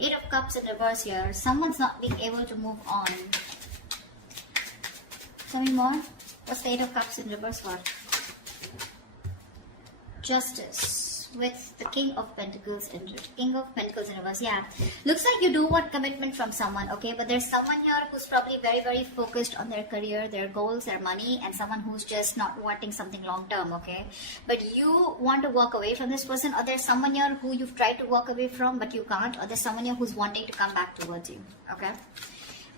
Eight of Cups in reverse here. Someone's not being able to move on. Tell me more. What's the Eight of Cups in reverse for? Justice. With the King of Pentacles in reverse. Yeah, looks like you do want commitment from someone, okay, but there's someone here who's probably very, very focused on their career, their goals, their money, and someone who's just not wanting something long term, okay, but you want to walk away from this person, or there's someone here who you've tried to walk away from but you can't, or there's someone here who's wanting to come back towards you, okay.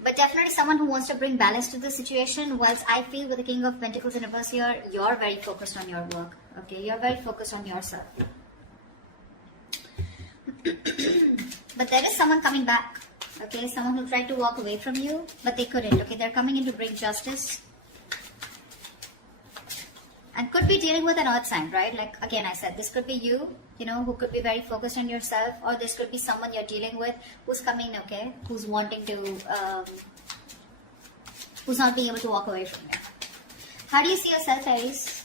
But definitely someone who wants to bring balance to the situation. Whilst I feel with the King of Pentacles in reverse here, you're very focused on your work, okay, you're very focused on yourself. But there is someone coming back, okay, someone who tried to walk away from you but they couldn't, okay, they're coming in to bring justice, and could be dealing with an earth sign, right? Like again I said, this could be you, you know, who could be very focused on yourself, or this could be someone you're dealing with who's coming, okay, who's wanting to who's not being able to walk away from you. How do you see yourself, Aries?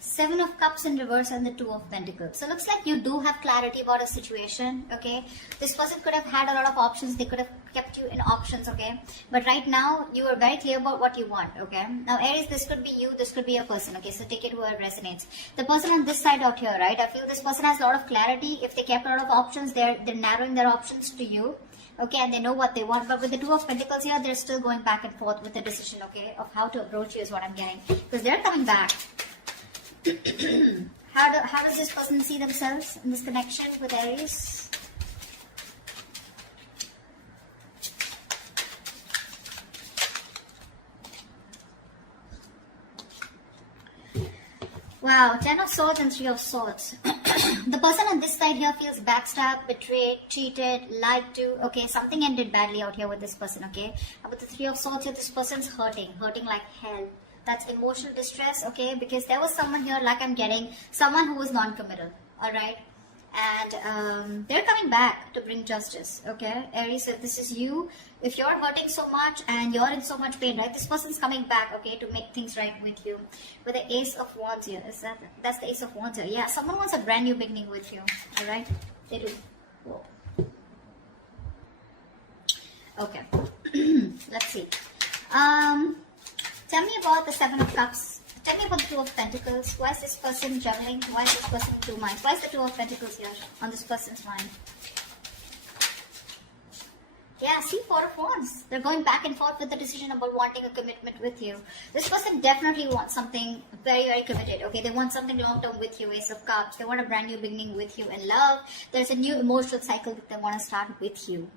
Seven of Cups in reverse and the Two of Pentacles. So looks like you do have clarity about a situation, okay. This person could have had a lot of options, they could have kept you in options, okay, but right now you are very clear about what you want, okay. Now Aries, this could be you, this could be a person, okay, so take it where it resonates. The person on this side out here, right, I feel this person has a lot of clarity. If they kept a lot of options, they're narrowing their options to you, okay, and they know what they want. But with the Two of Pentacles here, they're still going back and forth with the decision, okay, of how to approach you is what I'm getting, because they're coming back. How does this person see themselves in this connection with Aries? Wow, Ten of Swords and Three of Swords. The person on this side here feels backstabbed, betrayed, cheated, lied to. Okay, something ended badly out here with this person, okay? With the Three of Swords here, this person's hurting like hell. That's emotional distress, okay, because there was someone here, like I'm getting, someone who was non-committal, alright, and they're coming back to bring justice, okay. Aries, if this is you, if you're hurting so much and you're in so much pain, right, this person's coming back, okay, to make things right with you. With the Ace of Wands here, that's the Ace of Wands here. Yeah, someone wants a brand new beginning with you, alright, they do. Whoa. Okay, let's see. Tell me about the Seven of Cups. Tell me about the Two of Pentacles. Why is this person juggling? Why is this person in two minds? Why is the Two of Pentacles here on this person's mind? Yeah, see, Four of Wands. They're going back and forth with the decision about wanting a commitment with you. This person definitely wants something very, very committed. Okay, they want something long-term with you, Ace of Cups. They want a brand new beginning with you in love. There's a new emotional cycle that they want to start with you.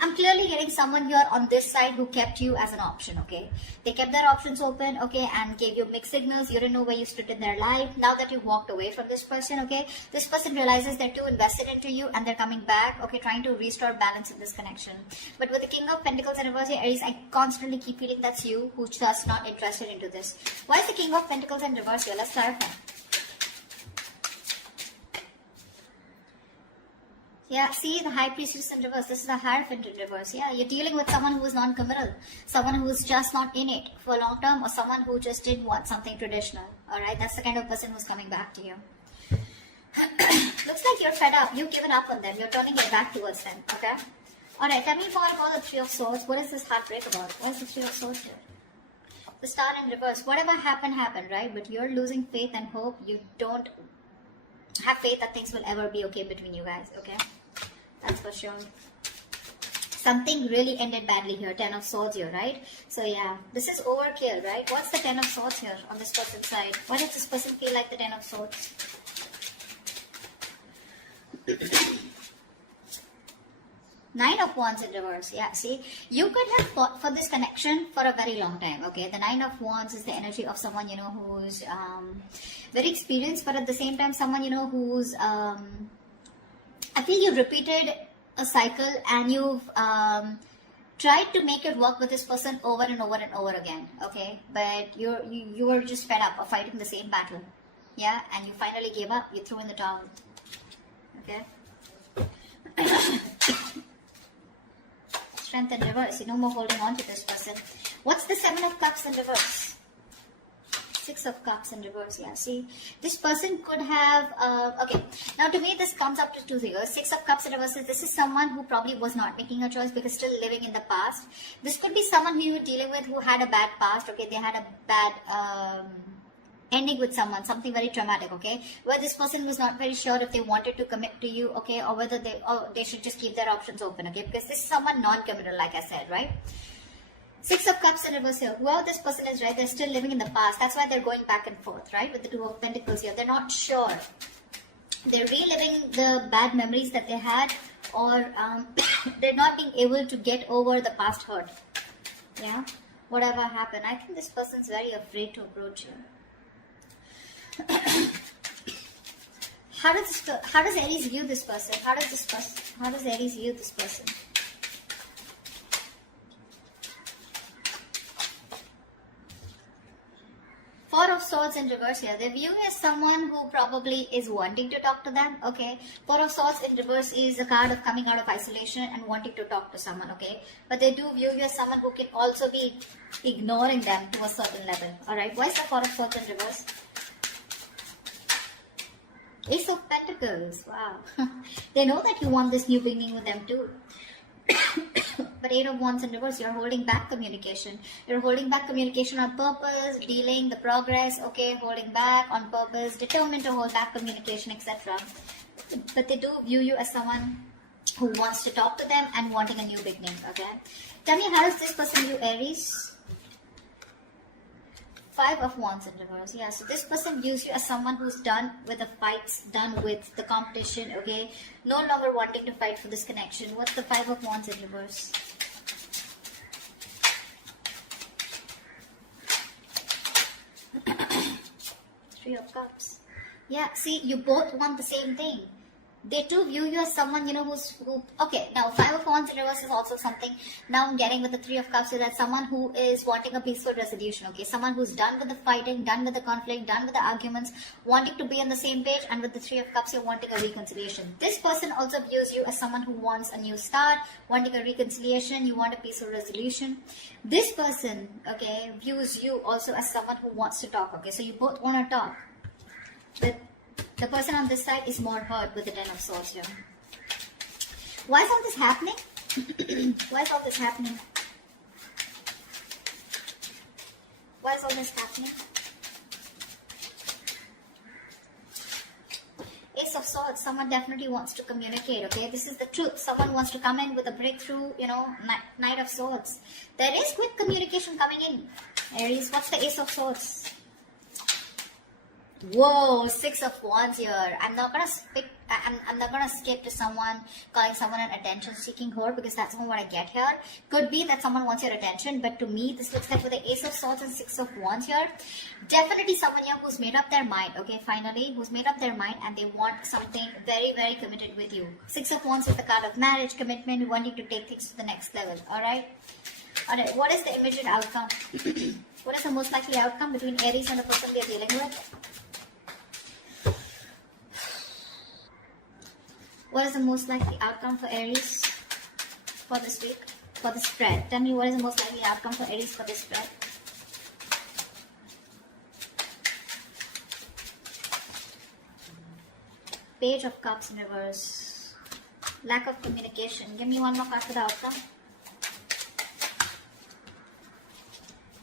I'm clearly getting someone here on this side who kept you as an option, okay? They kept their options open, okay, and gave you mixed signals. You didn't know where you stood in their life. Now that you walked away from this person, okay, this person realizes they're too invested into you and they're coming back, okay, trying to restore balance in this connection. But with the King of Pentacles and reverse, Aries, I constantly keep feeling that's you who's just not interested into this. Why is the King of Pentacles and reverse here? Let's clarify. Yeah, see the High Priestess in reverse. This is the Hierophant in reverse. Yeah, you're dealing with someone who is non-committal, someone who is just not in it for long term, or someone who just did want something traditional. Alright, that's the kind of person who's coming back to you. Looks like you're fed up. You've given up on them. You're turning your back towards them. Okay? Alright, tell me more about the Three of Swords. What is this heartbreak about? What is the Three of Swords here? The Star in reverse. Whatever happened, right? But you're losing faith and hope. You don't have faith that things will ever be okay between you guys. Okay? That's for sure. Something really ended badly here. Ten of Swords here, right? So yeah, this is overkill, right? What's the Ten of Swords here on this person's side? Why does this person feel like the Ten of Swords? Nine of Wands in reverse. Yeah, see, you could have fought for this connection for a very long time. Okay, the Nine of Wands is the energy of someone, you know, who's very experienced, but at the same time someone, you know, who's I feel you've repeated a cycle and you've tried to make it work with this person over and over and over again, okay? But you were just fed up of fighting the same battle, yeah? And you finally gave up. You threw in the towel, okay? Strength in reverse. No more holding on to this person. What's the Seven of Cups in reverse? Six of Cups in reverse. Yeah, see, this person could have, okay, now to me this comes up to two figures. Six of Cups in reverse, this is someone who probably was not making a choice because still living in the past. This could be someone who you were dealing with who had a bad past, okay, they had a bad ending with someone, something very traumatic, okay, where this person was not very sure if they wanted to commit to you, okay, or whether they should just keep their options open, okay, because this is someone non-committal, like I said, right? Six of Cups in reverse here. Whoever this person is, right, they're still living in the past. That's why they're going back and forth, right, with the Two of Pentacles here. They're not sure. They're reliving the bad memories that they had, or they're not being able to get over the past hurt. Yeah, whatever happened. I think this person's very afraid to approach you. How does Aries view this person? How does Aries view this person? Four of Swords in reverse here. They view you as someone who probably is wanting to talk to them, okay. Four of Swords in reverse is a card of coming out of isolation and wanting to talk to someone, okay. But they do view you as someone who can also be ignoring them to a certain level, alright. Why is the Four of Swords in reverse? Ace of Pentacles, wow. They know that you want this new beginning with them too. But Eight of Wands in reverse, you're holding back communication. You're holding back communication on purpose, dealing the progress, okay, holding back on purpose, determined to hold back communication, etc. But they do view you as someone who wants to talk to them and wanting a new beginning, okay. Tell me, how does this person view Aries? Five of Wands in reverse. Yeah, so this person views you as someone who's done with the fights, done with the competition, okay? No longer wanting to fight for this connection. What's the Five of Wands in reverse? Three of Cups. Yeah, see, you both want the same thing. They too view you as someone, you know, okay, now Five of Wands in reverse is also something. Now I'm getting with the Three of Cups, so that's someone who is wanting a peaceful resolution, okay? Someone who's done with the fighting, done with the conflict, done with the arguments, wanting to be on the same page, and with the Three of Cups, you're wanting a reconciliation. This person also views you as someone who wants a new start, wanting a reconciliation, you want a peaceful resolution. This person, okay, views you also as someone who wants to talk, okay? So you both want to talk. But the person on this side is more hurt with the Ten of Swords here. Why is all this happening? Why is all this happening? Why is all this happening? Ace of Swords, someone definitely wants to communicate, okay? This is the truth. Someone wants to come in with a breakthrough, you know, Knight of Swords. There is quick communication coming in. Aries, what's the Ace of Swords? Whoa, Six of Wands here. I'm not gonna skip to someone calling someone an attention-seeking whore, because that's not what I get here. Could be that someone wants your attention, but to me, this looks like with the Ace of Swords and Six of Wands here, definitely someone here who's made up their mind, okay, finally, who's made up their mind and they want something very, very committed with you. Six of Wands with the card of marriage, commitment, wanting to take things to the next level, alright? Alright, what is the immediate outcome? What is the most likely outcome between Aries and the person we are dealing with? What is the most likely outcome for Aries for this week, for the spread? Tell me, what is the most likely outcome for Aries for this spread? Page of Cups in reverse. Lack of communication. Give me one more card for the outcome.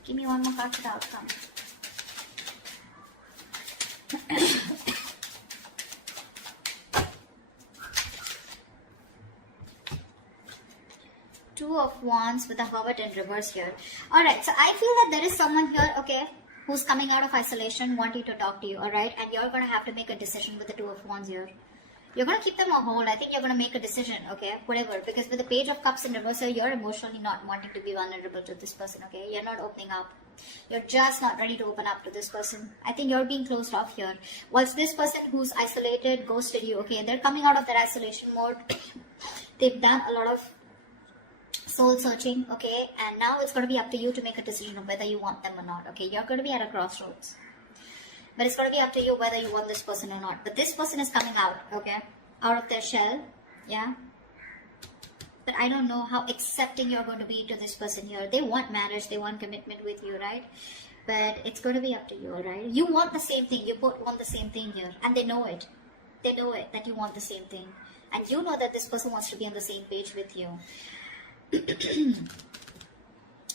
Give me one more card for the outcome. Two of Wands with a Hermit in reverse here. Alright, so I feel that there is someone here, okay, who's coming out of isolation, wanting to talk to you, alright? And you're going to have to make a decision with the Two of Wands here. You're going to keep them on hold. I think you're going to make a decision, okay, whatever. Because with the Page of Cups in reverse here, you're emotionally not wanting to be vulnerable to this person, okay? You're not opening up. You're just not ready to open up to this person. I think you're being closed off here. Whilst this person who's isolated, ghosted you, okay, they're coming out of their isolation mode. They've done a lot of soul searching, okay, and now it's going to be up to you to make a decision of whether you want them or not, okay. You're going to be at a crossroads, but it's going to be up to you whether you want this person or not. But this person is coming out, okay, out of their shell, yeah, but I don't know how accepting you're going to be to this person here. They want marriage, they want commitment with you, right? But it's going to be up to you, alright? You want the same thing. You both want the same thing here. And they know it. They know it, that you want the same thing. And you know that this person wants to be on the same page with you.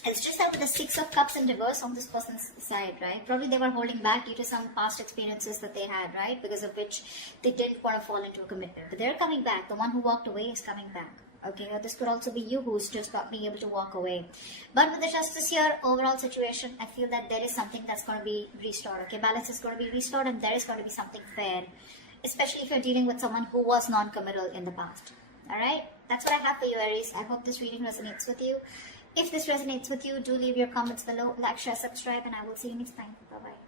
It's just that with the Six of Cups in reverse on this person's side, right? Probably they were holding back due to some past experiences that they had, right? Because of which they didn't want to fall into a commitment. But they're coming back. The one who walked away is coming back. Okay, or this could also be you who's just not being able to walk away. But with the Justice here, overall situation, I feel that there is something that's going to be restored. Okay, balance is going to be restored and there is going to be something fair. Especially if you're dealing with someone who was non-committal in the past. Alright, that's what I have for you, Aries. I hope this reading resonates with you. If this resonates with you, do leave your comments below, like, share, subscribe, and I will see you next time. Bye-bye.